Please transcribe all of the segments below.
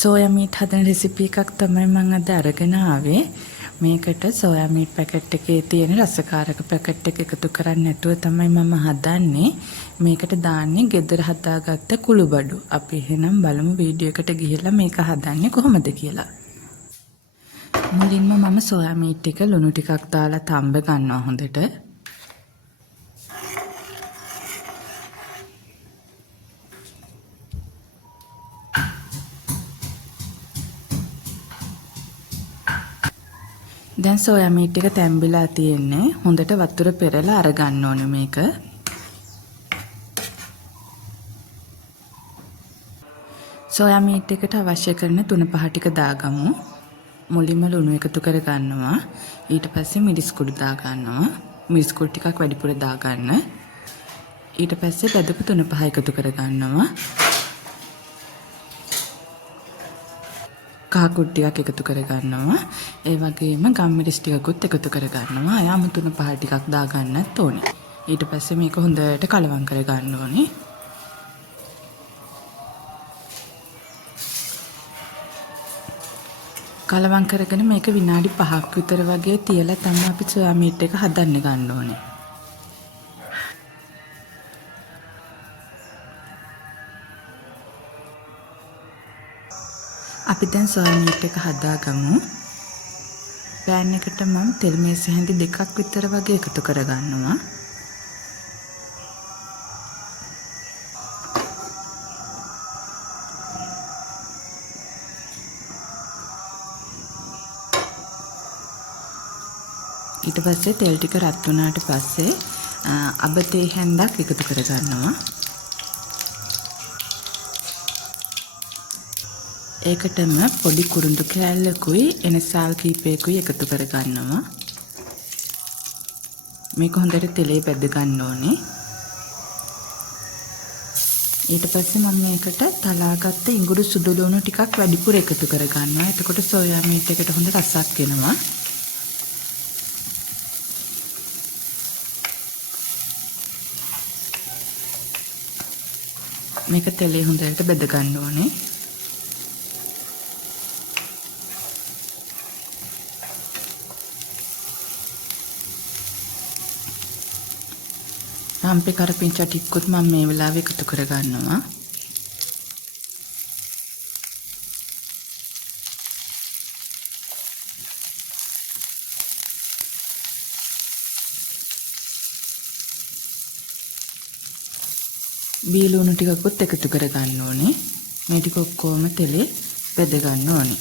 Soya meet හදන recipe එකක් තමයි මම අද අරගෙන ආවේ. මේකට සෝයා මීට් පැකට් එකේ තියෙන රසකාරක පැකට් එක එකතු කරන්නේ නැතුව තමයි මම හදන්නේ. මේකට දාන්නේ ගෙදර හදාගත්ත කුළුබඩු. අපි එහෙනම් බලමු වීඩියෝ එකට ගිහිල්ලා මේක හදන්නේ කොහොමද කියලා. මුලින්ම මම සෝයා මීට් එක ලුණු ටිකක් දාලා තඹ ගන්නවා හොඳට. දැන් සෝයා මීට් එක තැම්බිලා තියෙන්නේ. හොඳට වතුර පෙරලා අරගන්න ඕනේ මේක. සෝයා මීට් එකට අවශ්‍ය කරන 3-5 ටික දාගමු. මුලින්ම ලුණු එකතු කර ගන්නවා. ඊට පස්සේ මිරිස් කුඩු දා ගන්නවා. මිරිස් කුඩු ටිකක් වැඩිපුර දා ගන්න. ඊට පස්සේ බෙදපු 3-5 එකතු කර ගන්නවා. කාකුඩ් ටිකක් එකතු කර ගන්නවා. ඒ වගේම ගම්මිරිස් ටිකකුත් එකතු කර ගන්නවා. අයාම 3-5 ටිකක් දා ගන්නත් ඕනේ. ඊට පස්සේ මේක හොඳට කලවම් කර ගන්න ඕනේ. කලවම් කරගෙන මේක විනාඩි 5ක් විතර වගේ තියලා තමයි අපි සෝයා මීට් එක හදන්න ගන්න ඕනේ. අපි දැන් සෝයා මීට් එක හදාගමු. පෑන් එකට මම තෙල් මේස හැඳි 2ක් විතර වගේ එකතු කරගන්නවා. ඊට පස්සේ තෙල් ටික රත් වුණාට පස්සේ අබතේ හැන්දක් එකතු කරගන්නවා. ඒකටම පොඩි කුරුඳු කෑල්ලකුයි එනසාල් කීපයකුයි එකතු කරගන්නවා. මේක හොඳට තෙලේ බැද ගන්න ඕනේ. ඊට පස්සේ මම මේකට තලාගත්ත ඉඟුරු සුදු ලුණු ටිකක් වැඩිපුර එකතු කරගන්නවා. එතකොට සෝයා මීට් එකට හොඳ රසක් එනවා. මේක තෙලේ හොඳට බැද ගන්න ඕනේ. රම්පේ කරපිංචා ටිකකුත් මම මේ වෙලාවේ එකතු කර ගන්නවා. බීලුණු ටිකකුත් එකතු කර ගන්න ඕනේ. මේ ටික ඔක්කොම තෙලේ බෙද ගන්න ඕනේ.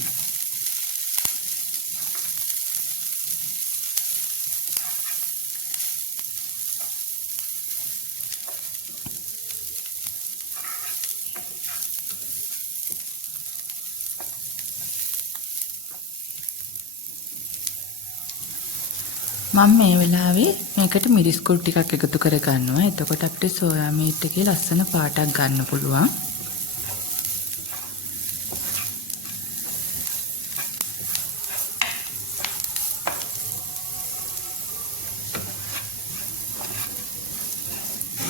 මම මේ වෙලාවේ මේකට මිරිස් කුඩු ටිකක් එකතු කර ගන්නවා. එතකොට අපිට සෝයා මීට් එකේ ලස්සන පාටක් ගන්න පුළුවන්.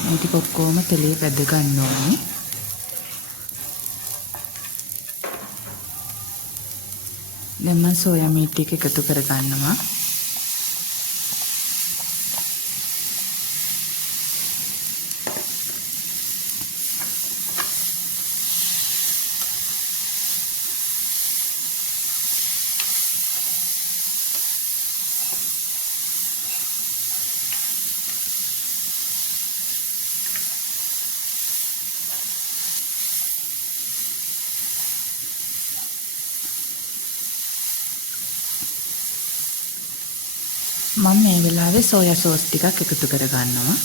මේ ටික ඔක්කොම තෙලේ බැද ගන්න ඕනේ. දැන් මම සෝයා මීට් එක එකතු කර ගන්නවා. මම මේ වෙලාවේ සෝයා සෝස් ටිකක් එකතු කර ගන්නවා.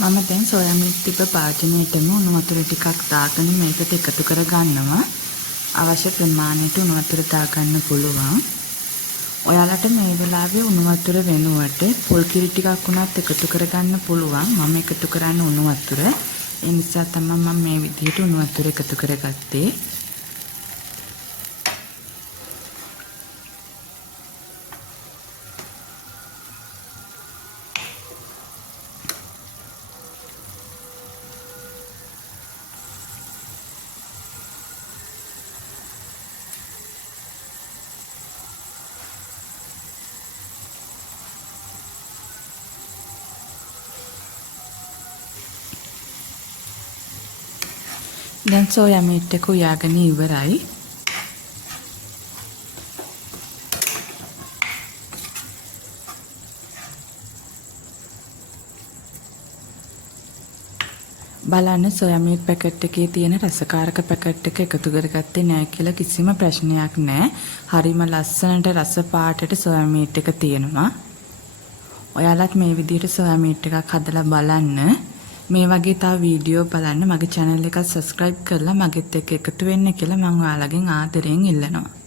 මම දැන් සෝයා මීට් තිබ්බ භාජනයේටම උණු වතුර ටිකක් දාගෙන මේකට එකතු කර ගන්නවා. අවශ්‍ය ප්‍රමාණයට උණු වතුර දා ගන්න පුළුවන්. ඔයාලට මේ වෙලාවේ උණු වතුර වෙනුවට පොල් කිරි ටිකක් උනත් එකතු කරගන්න පුළුවන්. මම එකතු කරන්නේ උණු වතුර. ඒ නිසා තමයි මම මේ විදිහට උණු වතුර එකතු කරගත්තේ. දැන් සෝයා මීට් එක උයාගෙන ඉවරයි. බලන්න සෝයා මීට් පැකට් එකේ තියෙන රසකාරක පැකට් එක එකතු කරගත්තේ නැහැ කියලා කිසිම ප්‍රශ්නයක් නැහැ. හරිම ලස්සනට රස පාටට සෝයා මීට් එක තියෙනවා. ඔයාලත් මේ විදිහට සෝයා මීට් එකක් හදලා බලන්න. මේ වගේ තව වීඩියෝ බලන්න මගේ channel එක subscribe කරලා මගෙත් එක්ක එකතු වෙන්න කියලා මම ඔයාලගෙන් ආදරෙන් ඉල්ලනවා.